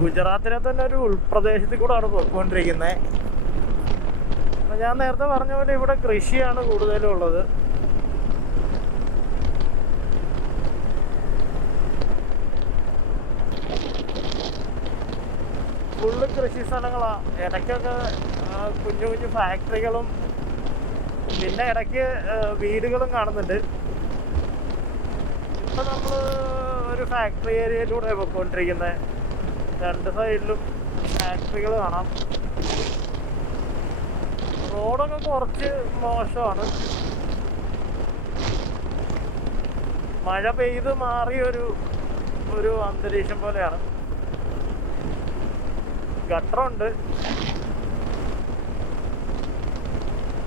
ഗുജറാത്തിനെ തന്നെ ഒരു ഉൾപ്രദേശത്തിൽ കൂടെയാണ് പോയിക്കൊണ്ടിരിക്കുന്നത്. അപ്പം ഞാൻ നേരത്തെ പറഞ്ഞ പോലെ ഇവിടെ കൃഷിയാണ് കൂടുതലും ഉള്ളത്. ഫുള്ള് കൃഷി സ്ഥലങ്ങളാണ്. ഇടയ്ക്കൊക്കെ കുഞ്ഞു കുഞ്ഞു ഫാക്ടറികളും പിന്നെ ഇടയ്ക്ക് വീടുകളും കാണുന്നുണ്ട്. ഇപ്പം നമ്മൾ ഒരു ഫാക്ടറി ഏരിയയിലൂടെ പോയിക്കൊണ്ടിരിക്കുന്നത്. രണ്ട് സൈഡിലും ഫാക്ടറികൾ കാണാം. റോഡൊക്കെ കുറച്ച് മോശമാണ്. മഴ പെയ്ത് മാറിയൊരു അന്തരീക്ഷം പോലെയാണ്. ഗട്ടറുണ്ട്.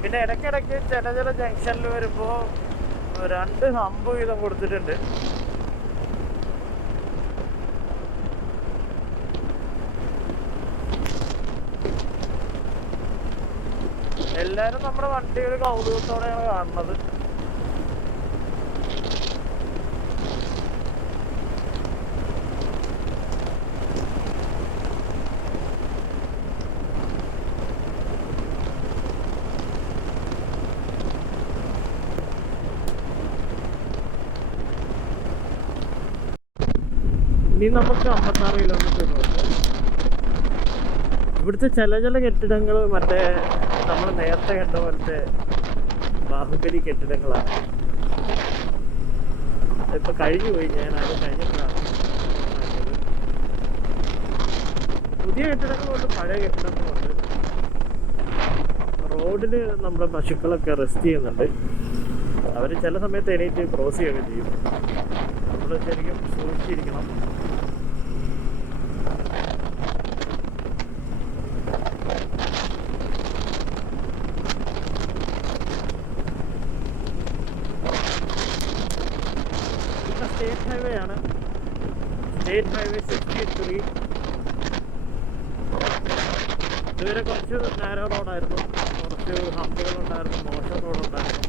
പിന്നെ ഇടയ്ക്കിടയ്ക്ക് ചില ജംഗ്ഷനിൽ വരുമ്പോൾ 2 ഹമ്പ് വീതം കൊടുത്തിട്ടുണ്ട്. എല്ലാവരും നമ്മുടെ വണ്ടി ഒരു കൗതുകത്തോടെയാണ് കാണുന്നത്. ഇനി നമുക്ക് 56 കിലോമീറ്റർ ഉണ്ട്. ഇവിടുത്തെ ചില കെട്ടിടങ്ങൾ മറ്റേ നമ്മൾ നേരത്തെ കണ്ട പോലത്തെ ബാഹുബലി കെട്ടിടങ്ങളാണ്. ഇപ്പം കഴിഞ്ഞു പോയി. ഞാനത് കഴിഞ്ഞപ്പോഴാണ്. പുതിയ കെട്ടിടങ്ങളുണ്ട്, പഴയ കെട്ടിടങ്ങളുണ്ട്. റോഡിൽ നമ്മുടെ പശുക്കളൊക്കെ റെസ്റ്റ് ചെയ്യുന്നുണ്ട്. അവർ ചില സമയത്ത് എണീറ്റ് ക്രോസ് ചെയ്യുകയൊക്കെ ചെയ്യും. നമ്മൾ ശരിക്കും സൂക്ഷിച്ചിരിക്കണം. സ്റ്റേറ്റ് ഹൈവേ ആണ്. State highway 63. ഇതുവരെ കുറച്ച് നാരോ റോഡായിരുന്നു, കുറച്ച് ഹമ്പുകളുണ്ടായിരുന്നു, മോശം റോഡുണ്ടായിരുന്നു.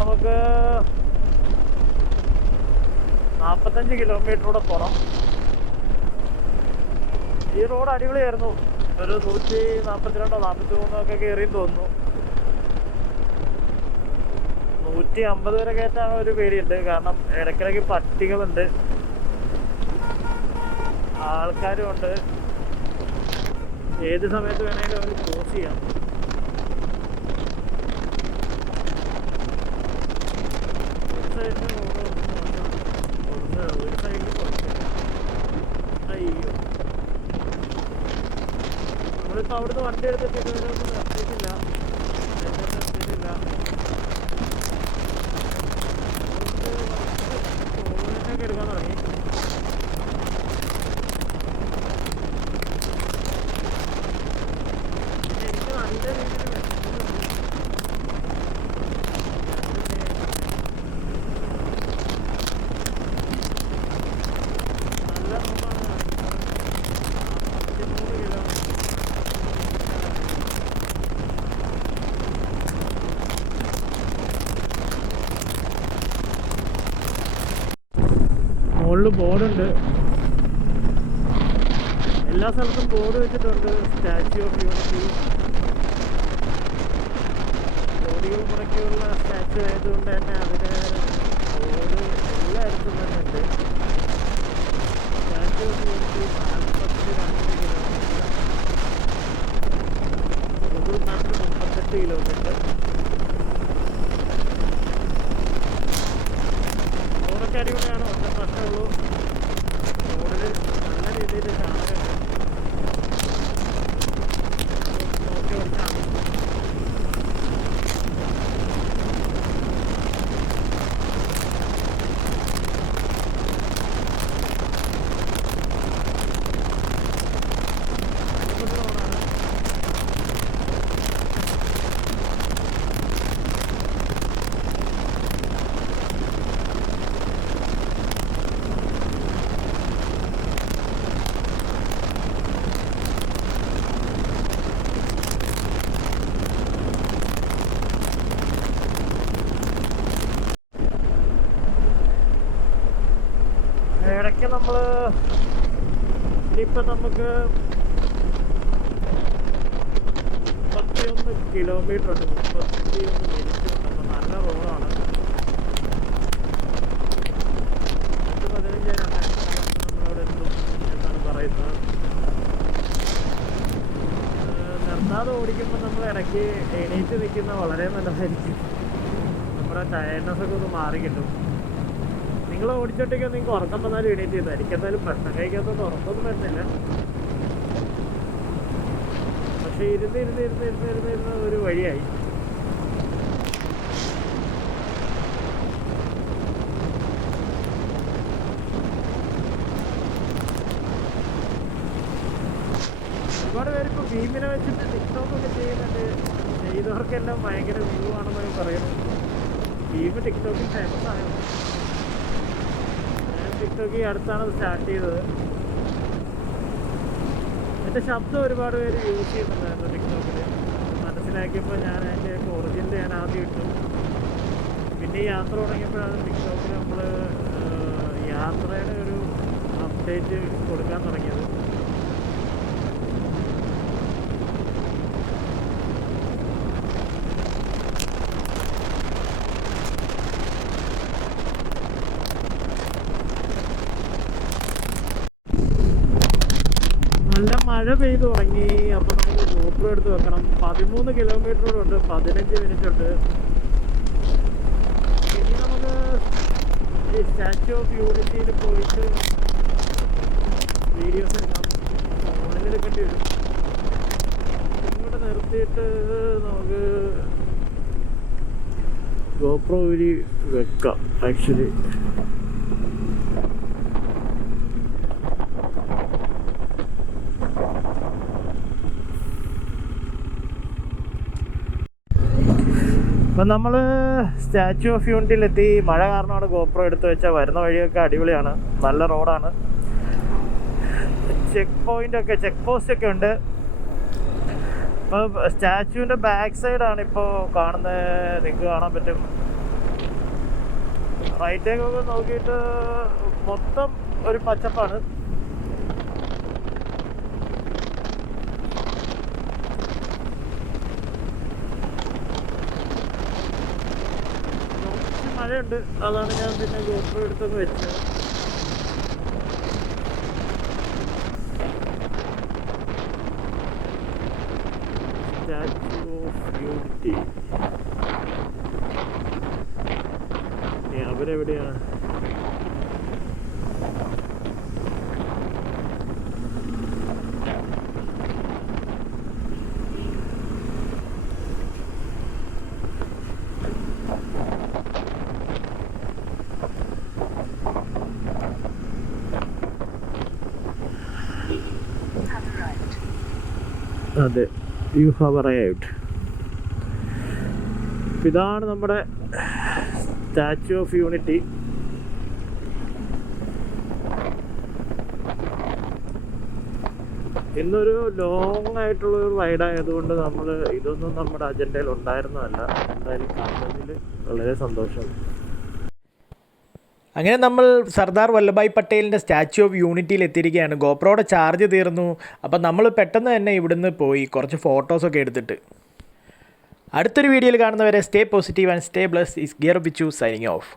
നമുക്ക് 45 കിലോമീറ്റർ കൂടെ പോകണം. ഈ റോഡ് അടിപൊളിയായിരുന്നു. ഒരു 142-143 ഒക്കെ കയറിയെന്ന് തോന്നുന്നു. 150 വരെ കയറ്റാൻ ഒരു പേടിയുണ്ട്. കാരണം ഇടയ്ക്കിടയ്ക്ക് പട്ടികളുണ്ട്, ആൾക്കാരും ഉണ്ട്. ഏത് സമയത്ത് വേണമെങ്കിലും അവർ ക്രോസ് ചെയ്യാം. ഒരു സൈഡിൽ ഒരു സൈഡിൽ കുറച്ച് അയ്യോ, നമ്മളിപ്പോൾ അവിടുന്ന് വണ്ടി എടുത്തിട്ട് ഇതുവരെ ഒന്നും നിർത്തിയിട്ടില്ല. ഫോണിനൊക്കെ എടുക്കാൻ തുടങ്ങി. എനിക്ക് നല്ല രീതിയിൽ നല്ല നോക്കാണ്. 43 കിലോ മുകളിൽ ബോർഡുണ്ട്. എല്ലാ സ്ഥലത്തും ബോർഡ് വെച്ചിട്ടുണ്ട്. സ്റ്റാച്യു ഓഫ് യൂണിറ്റി, കോടികൾ മുടക്കിയുള്ള സ്റ്റാച്യു ആയതുകൊണ്ട് തന്നെ അതിന് ബോർഡ് എല്ലായിടത്തും തന്നെ ഉണ്ട്. Statue of unity 42 kilometre, Google മാപ്പിൽ 38 കിലോമീറ്റർ. റോഡൊക്കെ അടിപൊളിയാണ്. ഒറ്റ പ്രശ്നമുള്ളൂ, റോഡിൽ നല്ല രീതിയിൽ ചാണകമുണ്ട്. നോക്കി ഓടിച്ചാൽ മതി. ഇടയ്ക്ക് നമ്മൾ ഇനിയിപ്പോൾ നമുക്ക് 31 കിലോമീറ്റർ ഉണ്ട്, 31 മിനിറ്റ്. അപ്പോൾ നല്ല റോഡാണ്. 15 നമ്മളവിടെ എത്തും എന്നാണ് പറയുന്നത്. നിർത്താതെ ഓടിക്കുമ്പോൾ നമ്മൾ ഇടയ്ക്ക് എണീറ്റ് നിൽക്കുന്ന വളരെ നല്ലതായിരിക്കും. നമ്മുടെ ടയർനെസ് ഒക്കെ ഒന്ന് മാറി കിട്ടും. നിങ്ങൾ ഓടിച്ചോട്ടേക്ക് നിങ്ങൾക്ക് ഉറക്കം വന്നാലും എണീറ്റ് ചെയ്താൽ എനിക്കെന്തായാലും ഭക്ഷണം കഴിക്കാത്തതുകൊണ്ട് ഉറക്കമൊന്നും വരുന്നില്ല. പക്ഷെ ഇരുന്ന് ഒരു വഴിയായി. ഒരുപാട് പേരിപ്പോൾ ഭീമിനെ വെച്ചിട്ട് ടിക്ടോക്കൊക്കെ ചെയ്യുന്നുണ്ട്. ചെയ്തവർക്കെല്ലാം ഭയങ്കര വ്യൂ ആണെന്നൊക്കെ പറയുന്നു. ഭീം ടിക്ടോക്കിൽ ഫേമസ് ആയത്. ടിക്ടോക്ക് ഈ അടുത്താണ് സ്റ്റാർട്ട് ചെയ്തത്. എൻ്റെ ശബ്ദം ഒരുപാട് പേര് യൂസ് ചെയ്യുന്നുണ്ടായിരുന്നു ടിക്ടോക്കിൽ. മനസ്സിലാക്കിയപ്പോൾ ഞാൻ അതിൻ്റെ ഒറിജിനൽ ഞാൻ ആദ്യം ഇട്ടു. പിന്നെ ഈ യാത്ര തുടങ്ങിയപ്പോഴാണ് ടിക്ടോക്കിൽ നമ്മൾ യാത്രയുടെ ഒരു അപ്ഡേറ്റ് കൊടുക്കാൻ തുടങ്ങിയത്. നല്ല മഴ പെയ്തു തുടങ്ങി. അപ്പോൾ നമുക്ക് GoPro എടുത്ത് വെക്കണം. 13 കിലോമീറ്ററോടുണ്ട്, 15 മിനിറ്റ് ഉണ്ട്. ഇനി നമുക്ക് ഈ സ്റ്റാച്യു ഓഫ് യൂണിറ്റിയിൽ പോയിട്ട് വീഡിയോസ് എടുക്കാം. ഫോണിൽ എടുക്കേണ്ടി വരും. ഇങ്ങോട്ട് നിർത്തിയിട്ട് നമുക്ക് GoPro ഊരി വെക്കാം. ആക്ച്വലി അപ്പം നമ്മൾ സ്റ്റാച്യു ഓഫ് യൂണിറ്റിയിലെത്തി. മഴ കാരണമാണ് GoPro എടുത്ത് വെച്ചാൽ. വരുന്ന വഴിയൊക്കെ അടിപൊളിയാണ്, നല്ല റോഡാണ്. ചെക്ക് പോസ്റ്റൊക്കെ ഉണ്ട്. ഇപ്പോൾ സ്റ്റാച്യുവിൻ്റെ ബാക്ക് സൈഡാണ് ഇപ്പോൾ കാണുന്നത്. നിങ്ങൾക്ക് കാണാൻ പറ്റും. റൈറ്റേക്കൊക്കെ നോക്കിയിട്ട് മൊത്തം ഒരു പച്ചപ്പാണ്. മഴയുണ്ട്, അതാണ് ഞാൻ പിന്നെ GoPro എടുത്തൊക്കെ വെച്ചത്. സ്റ്റാച്യു ഓഫ് യൂണിറ്റി അവരെവിടെയാണ്? അതെ, യു ഹാവ് അറൈവ്ഡ്. ഇതാണ് നമ്മുടെ സ്റ്റാച്യു ഓഫ് യൂണിറ്റി. ഇന്നൊരു ലോങ് ആയിട്ടുള്ളൊരു റൈഡായതുകൊണ്ട് നമ്മൾ ഇതൊന്നും നമ്മുടെ അജണ്ടയിൽ ഉണ്ടായിരുന്നതല്ല. എന്തായാലും കാണുന്നതിൽ വളരെ സന്തോഷം. അങ്ങനെ നമ്മൾ സർദാർ വല്ലഭായ് പട്ടേലിൻ്റെ സ്റ്റാച്യു ഓഫ് യൂണിറ്റിയിൽ എത്തിയിരിക്കുകയാണ്. ഗോപ്രോയുടെ ചാർജ് തീർന്നു. അപ്പം നമ്മൾ പെട്ടെന്ന് തന്നെ ഇവിടുന്ന് പോയി കുറച്ച് ഫോട്ടോസൊക്കെ എടുത്തിട്ട്. അടുത്തൊരു വീഡിയോയിൽ കാണുന്നവരെ stay positive and stay bless. Is gear Bichu signing off.